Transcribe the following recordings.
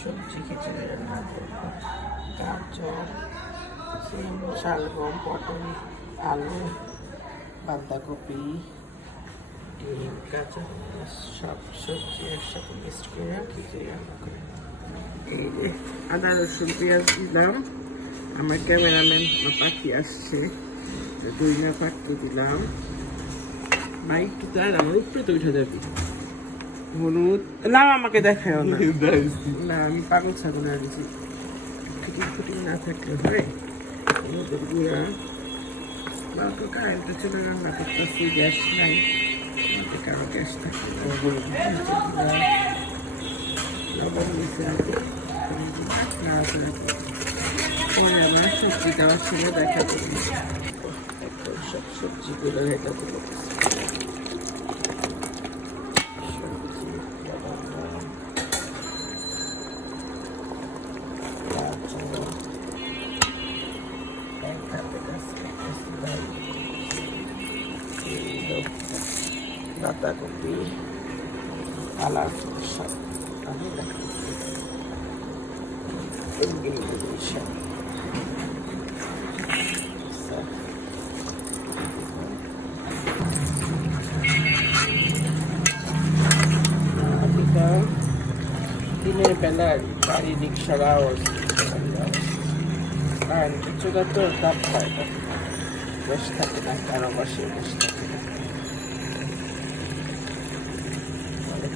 সবজি খিচুড়ি রান্না করব গাজর সিম, শালগম, পটল, আলু, বাঁধাকপি, ডিম কাঁচা সব সবজি একসাথে মিক্সড করে খিচুড়ি রান্না করে। এই যে আদা, রসুন, পেঁয়াজ দিলাম। আমার ক্যামেরাম্যান পাখি আসছে। দুই না পাখি দিলাম। ভাই একটু দাঁড়া আমার উপরে তো উঠে যাবি। হলুদ। না আমাকে দেখায় না। না আমি পাগল ছাগল আনছি ফিটিং ফিটিং না থাকলে হয় হলুদের গুঁড়া। রান্না করতেছি গ্যাস নাই। কারও গ্যাস থাকে লবণ নাড়াচাড়া করে পরে আবার সবজি দেওয়ার ছিল দেখা করব সব সবজিগুলো এটা করব বাঁধাকপি কালার সব দিনের বেলার গাড়ি রিক্সার আওয়াজ আর চুলা তো তাপ পায় না বেশ থাকে না কারও বসে বেশ থাকে না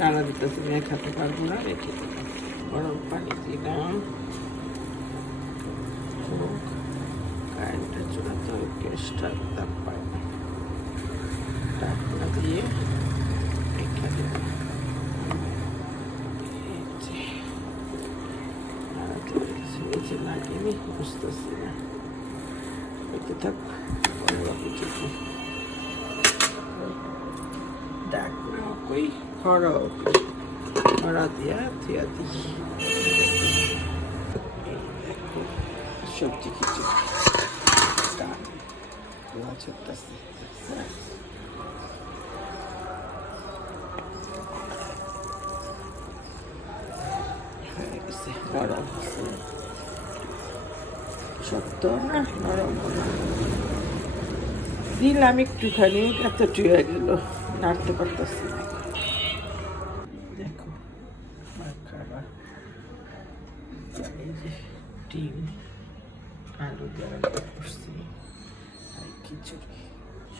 নাড়া দিতেছি, মেয়ে খেতে পারব না। রেখে গরম পানি দিলাম কারেন্টের জন্য তো গ্যাসটা তাপ পায় না। ঢাকনা দিয়ে রেখে দিলাম এই যে নাড়াতে রয়েছে এই যে লাগেনি বুঝতেছি না। হয়তো থাক সবজি কিছু নরম শক্ত না নরম দিলাম একটুখানি এত টুয়ে গেল। নাড়তে পারতেছি না দেখো মাখাবা এই যে ডিম আলু দিয়ে রান্না করছি আর খিচুড়ি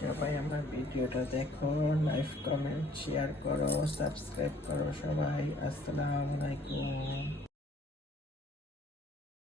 সবাই আমার ভিডিওটা দেখো, লাইক, কমেন্ট শেয়ার করো সাবস্ক্রাইব করো সবাই। আসসালামু আলাইকুম।